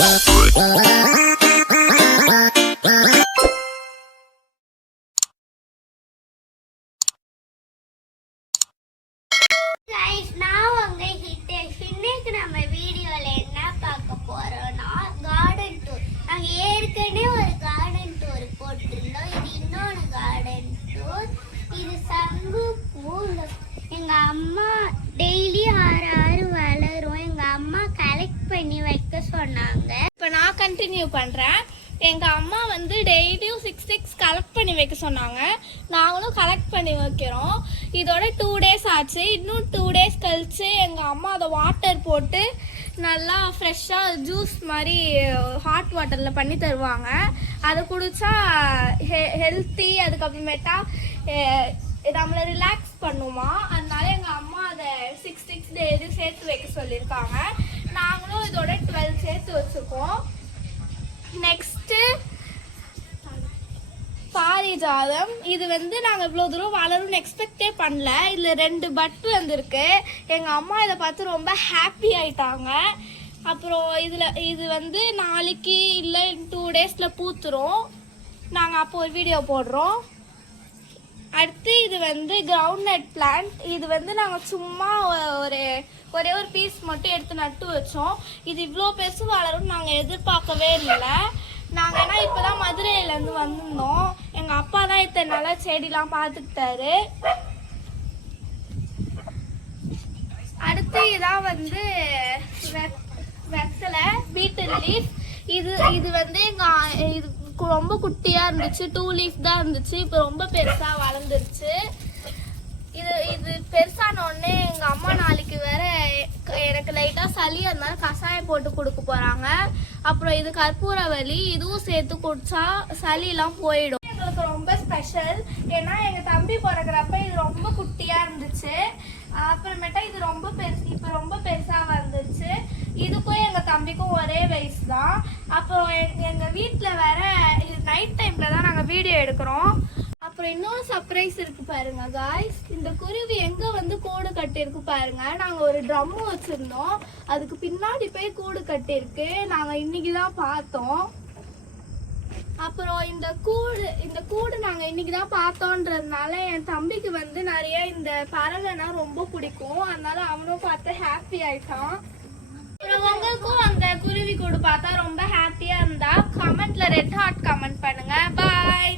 நான் உங்க ஹிட்டேஷ். இன்னைக்கு நம்ம வீடியோல என்ன பார்க்க போறோம்னா கார்டன் டூர். நாங்க ஏற்கனவே ஒரு கார்டன் டூர் போட்டிருந்தோம். இது இன்னொரு கார்டன் டூர். இது சங்கு பூ. எங்க அம்மா டெய்லி 6 வளரும். எங்க அம்மா கலெக்ட் பண்ணி வைக்க சொன்னாங்க. இப்போ நான் கண்டினியூ பண்றேன். எங்கள் அம்மா வந்து டெய்லியும் 6 கலெக்ட் பண்ணி வைக்க சொன்னாங்க. நாங்களும் கலெக்ட் பண்ணி வைக்கிறோம். இதோட 2 days ஆச்சு. இன்னும் 2 days கழிச்சு எங்கள் அம்மா அதை வாட்டர் போட்டு நல்லா ஃப்ரெஷ்ஷாக ஜூஸ் மாதிரி ஹாட் வாட்டரில் பண்ணி தருவாங்க. அதை குடித்தா ஹெல்த்தி, அதுக்கப்புறமேட்டா நம்மளை ரிலாக்ஸ் பண்ணுமா. அதனால எங்கள் அம்மா அதை 6 டெய்லியும் சேர்த்து வைக்க சொல்லியிருக்காங்க. நாங்களும் இதோட 12 சேர்த்து வச்சுருக்கோம். நெக்ஸ்ட்டு பாரிஜாதம். இது வந்து நாங்கள் இவ்வளோ தூரம் வளரும்னு எக்ஸ்பெக்டே பண்ணல. இதில் 2 பட்டு வந்திருக்கு. எங்கள் அம்மா இதை பார்த்து ரொம்ப ஹாப்பி ஆயிட்டாங்க. அப்புறம் இது வந்து நாளைக்கு இல்லை 2 daysல பூத்துரும். நாங்கள் அப்போ ஒரு வீடியோ போடுறோம். அடுத்து இது வந்து கிரவுண்ட் பிளான்ட். இது வந்து நாங்கள் சும்மா ஒரே ஒரு பீஸ் மட்டும் எடுத்து நட்டு வச்சோம். இது இவ்வளோ பெருசு வளரும்னு நாங்கள் எதிர்பார்க்கவே இல்லை. நாங்கள் ஏன்னா இப்போ தான் மதுரையிலேருந்து வந்திருந்தோம். எங்கள் அப்பா தான் இத்தனை நாளாக செடிலாம் பார்த்துக்கிட்டாரு. அடுத்து இதான் வந்து வெத்தலை, பீட்டில் லீஃப். இது வந்து இது ரொம்ப குட்டியாக இருந்துச்சு. 2 leaf தான் இருந்துச்சு. இப்போ ரொம்ப பெருசாக வளர்ந்துருச்சு. இது பெருசான உடனே எங்கள் அம்மா நாளைக்கு வேற எனக்கு லைட்டாக சளி, அதனால கஷாயம் போட்டு கொடுக்க போகிறாங்க. அப்புறம் இது கற்பூரவள்ளி. இதுவும் சேர்த்து குடிச்சா சளியெல்லாம் போயிடும். எங்களுக்கு ரொம்ப ஸ்பெஷல். ஏன்னா எங்கள் தம்பி பிறகுறப்ப இது ரொம்ப குட்டியாக இருந்துச்சு. அப்புறமேட்டா இது இப்போ ரொம்ப பெருசாக வந்துருச்சு. இதுக்கும் எங்கள் தம்பிக்கும் ஒரே வயசு தான். அப்புறம் எங்கள் வீட்டில் வேற இது நைட் டைமில் தான் நாங்கள் வீடியோ எடுக்கிறோம். அப்புறம் இன்னொரு சர்ப்ரைஸ் இருக்கு பாருங்க காய்ஸ். இந்த குருவி எங்க வந்து கூடு கட்டிருக்கு பாருங்க. நாங்க ஒரு ட்ரம் வச்சிருந்தோம், அதுக்கு பின்னாடி போய் கூடு கட்டிருக்கு. நாங்க இன்னைக்கு தான் பார்த்தோம். அப்புறம் இந்த கூடு நாங்க இன்னைக்கு தான் பார்த்தோன்றதுனால என் தம்பிக்கு வந்து நிறைய இந்த பறவைனா ரொம்ப பிடிக்கும். அதனால அவனும் பார்த்து ஹாப்பி ஆயிட்டான். அப்புறம் உங்களுக்கும் அந்த குருவி கூடு பார்த்தா ரொம்ப ஹாப்பியா இருந்தா கமெண்ட்ல ரெட் ஹார்ட் கமெண்ட் பண்ணுங்க. பாய்.